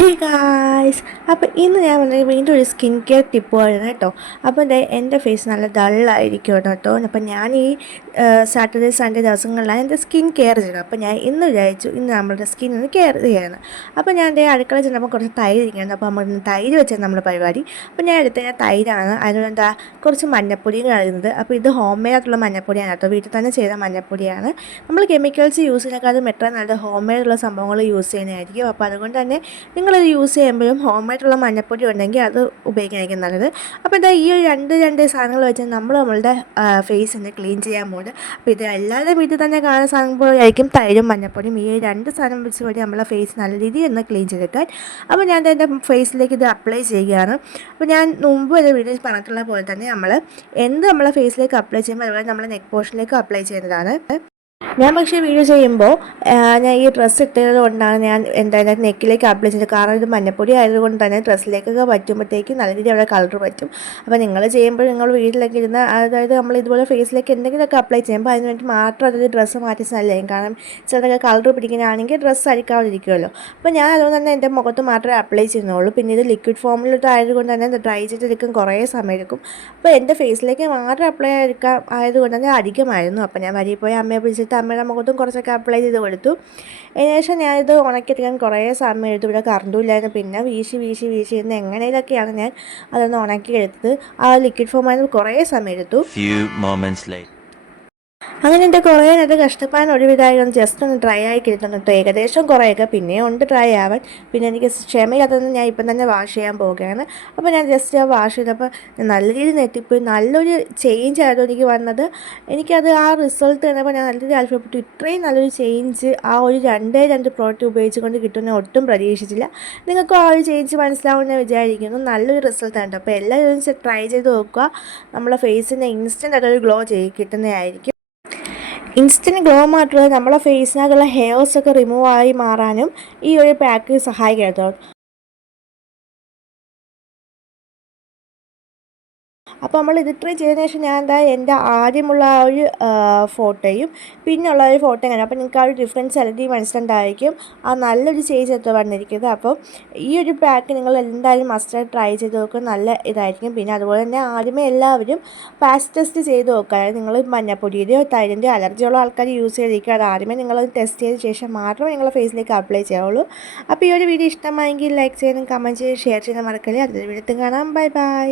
Hey guys, അപ്പോൾ ഇന്ന് ഞാൻ വന്നത് വീണ്ടും ഒരു സ്കിൻ കെയർ ടിപ്പ് പറയുന്നത് കേട്ടോ. അപ്പോൾ എൻ്റെ ഫേസ് നല്ല ഡള്ളായിരിക്കും കേട്ടോ. അപ്പോൾ ഞാൻ ഈ സാറ്റർഡേ സൺഡേ ദിവസങ്ങളിലാണ് എൻ്റെ സ്കിൻ കെയർ ചെയ്യുന്നത്. അപ്പോൾ ഞാൻ ഇന്ന് വിചാരിച്ചു ഇന്ന് നമ്മളുടെ സ്കിൻ ഒന്ന് കെയർ ചെയ്യാണ്. അപ്പോൾ ഞാൻ എൻ്റെ അടുക്കളയിൽ ചെന്നപ്പോൾ കുറച്ച് തൈര് ഇരിക്കുന്നത്. അപ്പോൾ നമ്മൾ തൈര് വെച്ചാൽ നമ്മുടെ പരിപാടി. അപ്പോൾ ഞാൻ എടുത്ത തൈരാണ്. അതിനെന്താ കുറച്ച് മഞ്ഞപ്പൊടിയും കളയുന്നത്. അപ്പോൾ ഇത് ഹോം മെയ്ഡ് ആയിട്ടുള്ള മഞ്ഞപ്പൊടിയാണ് കേട്ടോ. വീട്ടിൽ തന്നെ ചെയ്ത മഞ്ഞപ്പൊടിയാണ്. നമ്മൾ കെമിക്കൽസ് യൂസ് ചെയ്യുന്നതിനേക്കാളും ബെറ്റർ നല്ല ഹോം മെയ്ഡുള്ള സംഭവങ്ങൾ യൂസ് ചെയ്യുന്നതായിരിക്കും. അപ്പോൾ അതുകൊണ്ട് തന്നെ നിങ്ങളത് യൂസ് ചെയ്യുമ്പോഴും ഹോം മെയ്ഡുള്ള മഞ്ഞപ്പൊടി ഉണ്ടെങ്കിൽ അത് ഉപയോഗിക്കാനായിരിക്കും നല്ലത്. അപ്പോൾ ഇതാ ഈ ഒരു രണ്ട് സാധനങ്ങൾ വെച്ച് നമ്മളുടെ ഫേസിനെ ക്ലീൻ ചെയ്യാൻ പോകുന്നത്. അപ്പോൾ ഇത് എല്ലാവരും വീട്ടിൽ തന്നെ കാണുന്ന സാധനങ്ങളായിരിക്കും തൈരും മഞ്ഞപ്പൊടിയും. ഈ രണ്ട് സാധനം വെച്ച് വേണ്ടി നമ്മളെ ഫേസ് നല്ല രീതിയിൽ ഒന്ന് ക്ലീൻ ചെയ്തെടുക്കാൻ. അപ്പോൾ ഞാൻ എൻ്റെ ഫേസിലേക്ക് ഇത് അപ്ലൈ ചെയ്യുകയാണ്. അപ്പോൾ ഞാൻ മുമ്പ് ഒരു വീഡിയോയിൽ പറഞ്ഞിട്ടുള്ള പോലെ തന്നെ നമ്മളെ ഫേസിലേക്ക് അപ്ലൈ ചെയ്യുമ്പോൾ അതുപോലെ നമ്മളെ നെക്ക് പോർഷനിലേക്ക് അപ്ലൈ ചെയ്യുന്നതാണ്. ഞാൻ പക്ഷേ വീഡിയോ ചെയ്യുമ്പോൾ ഞാൻ ഈ ഡ്രസ്സ് ഇട്ടത് കൊണ്ടാണ് ഞാൻ എൻ്റെ നെക്കിലേക്ക് അപ്ലൈ ചെയ്തത്. കാരണം ഇത് മഞ്ഞപ്പൊടി ആയതുകൊണ്ട് തന്നെ ഡ്രസ്സിലേക്കൊക്കെ പറ്റുമ്പോഴത്തേക്ക് നല്ല രീതിയിൽ അവിടെ കളർ പറ്റും. അപ്പോൾ നിങ്ങൾ ചെയ്യുമ്പോൾ നിങ്ങൾ വീട്ടിലൊക്കെ ഇരുന്ന് അതായത് നമ്മൾ ഇതുപോലെ ഫേസിലേക്ക് എന്തെങ്കിലുമൊക്കെ അപ്ലൈ ചെയ്യുമ്പോൾ അതിന് വേണ്ടി മാത്രം അതായത് ഡ്രസ്സ് മാറ്റി നല്ലതായിരിക്കും. കാരണം ചിലതൊക്കെ കളർ പിടിക്കുന്നതാണെങ്കിൽ ഡ്രസ്സ് അടിക്കാതിരിക്കുമല്ലോ. അപ്പോൾ ഞാൻ അതുകൊണ്ട് തന്നെ എൻ്റെ മുഖത്ത് മാത്രമേ അപ്ലൈ ചെയ്യുന്നുള്ളൂ. പിന്നെ ഇത് ലിക്വിഡ് ഫോമിലിട്ടായതുകൊണ്ട് തന്നെ ഡ്രൈ ചെയ്തെടുക്കും കുറേ സമയം എടുക്കും. അപ്പോൾ എൻ്റെ ഫേസിലേക്ക് മാത്രം അപ്ലൈ ആയതുകൊണ്ട് തന്നെ അധികമായിരുന്നു. അപ്പോൾ ഞാൻ വരിയിൽ പോയി അമ്മയെ വിളിച്ചിട്ട് അമ്മയുടെ മുഖത്തും കുറച്ചൊക്കെ അപ്ലൈ ചെയ്ത് കൊടുത്തു. അതിനുശേഷം ഞാനിത് ഉണക്കിയെടുക്കാൻ കുറേ സമയം എടുത്തു. ഇവിടെ കറണ്ടുമില്ലായിരുന്നു. പിന്നെ വീശി ഇന്ന് എങ്ങനെയൊക്കെയാണ് ഞാൻ അതൊന്ന് ഉണക്കിയെടുത്തത്. ആ ലിക്വിഡ് ഫോം ആയത് കുറേ സമയം എടുത്തു. അങ്ങനെ എൻ്റെ കുറേ നേരം കഷ്ടപ്പാട് ഒഴിവിതായി ഒന്ന് ജസ്റ്റ് ഒന്ന് ഡ്രൈ ആയി കിട്ടുന്നു കേട്ടോ. ഏകദേശം കുറേയൊക്കെ പിന്നെയും ഉണ്ട് ഡ്രൈ ആവാൻ. പിന്നെ എനിക്ക് ക്ഷമയില്ലാത്തതൊന്നും ഞാൻ ഇപ്പം തന്നെ വാഷ് ചെയ്യാൻ പോവുകയാണ്. അപ്പോൾ ഞാൻ ജസ്റ്റ് ആ വാഷ് ചെയ്തപ്പോൾ നല്ല രീതിയിൽ നെറ്റിപ്പോയി നല്ലൊരു ചേഞ്ച് ആയിരുന്നു എനിക്ക് വന്നത്. എനിക്കത് ആ റിസൾട്ട് കണ്ടപ്പോൾ ഞാൻ നല്ല രീതിയിൽ അത്ഭുതപ്പെട്ടു. ഇത്രയും നല്ലൊരു ചേഞ്ച് ആ ഒരു രണ്ട് പ്രോഡക്റ്റ് ഉപയോഗിച്ചുകൊണ്ട് കിട്ടുമെന്ന് ഒട്ടും പ്രതീക്ഷിച്ചില്ല. നിങ്ങൾക്കും ആ ഒരു ചേഞ്ച് മനസ്സിലാവുമെന്ന് വിചാരിക്കുന്നു. നല്ലൊരു റിസൾട്ടാണ്. അപ്പോൾ എല്ലാവരും ട്രൈ ചെയ്ത് നോക്കുക. നമ്മളെ ഫേസിന് ഇൻസ്റ്റൻ്റ് ആയിട്ടൊരു ഗ്ലോ കിട്ടുന്നതായിരിക്കും. ഇൻസ്റ്റൻറ്റ് ഗ്ലോ മാത്രമല്ല നമ്മളെ ഫേസിനകത്തുള്ള ഹെയർസൊക്കെ റിമൂവ് ആയി മാറാനും ഈ ഒരു പാക്ക് സഹായിക്കും കേട്ടോ. അപ്പോൾ നമ്മൾ ഇത് ഇത്രയും ചെയ്തതിന് ശേഷം ഞാൻ എൻ്റെ ആദ്യമുള്ള ആ ഒരു ഫോട്ടോയും പിന്നെയുള്ള ഒരു ഫോട്ടോയും കാണാം. അപ്പോൾ നിങ്ങൾക്ക് ആ ഒരു ഡിഫറൻസ് അല്ലെങ്കിൽ മനസ്സിലുണ്ടായിരിക്കും. ആ നല്ലൊരു ചേഞ്ച് എത്ര വന്നിരിക്കുന്നത്. അപ്പോൾ ഈ ഒരു പാക്ക് നിങ്ങൾ എന്തായാലും മസ്റ്റ് ട്രൈ ചെയ്ത് നോക്കുക. നല്ല ഇതായിരിക്കും. പിന്നെ അതുപോലെ തന്നെ ആദ്യമേ എല്ലാവരും പാച്ച് ടെസ്റ്റ് ചെയ്ത് നോക്കുക. അതായത് നിങ്ങൾ മഞ്ഞപ്പൊടിയുടെയോ തൈരിൻ്റെയോ അലർജിയുള്ള ആൾക്കാർ യൂസ് ചെയ്തിരിക്കുക. അത് ആദ്യമേ നിങ്ങളത് ടെസ്റ്റ് ചെയ്ത ശേഷം മാത്രമേ നിങ്ങളുടെ ഫേസിലേക്ക് അപ്ലൈ ചെയ്യാവുള്ളൂ. അപ്പോൾ ഈ ഒരു വീഡിയോ ഇഷ്ടമായെങ്കിൽ ലൈക്ക് ചെയ്യാനും കമൻറ്റ് ചെയ്യാനും ഷെയർ ചെയ്യാനും മറക്കല്ലേ. അടുത്തൊരു വീഡിയോ കാണാം. Bye bye.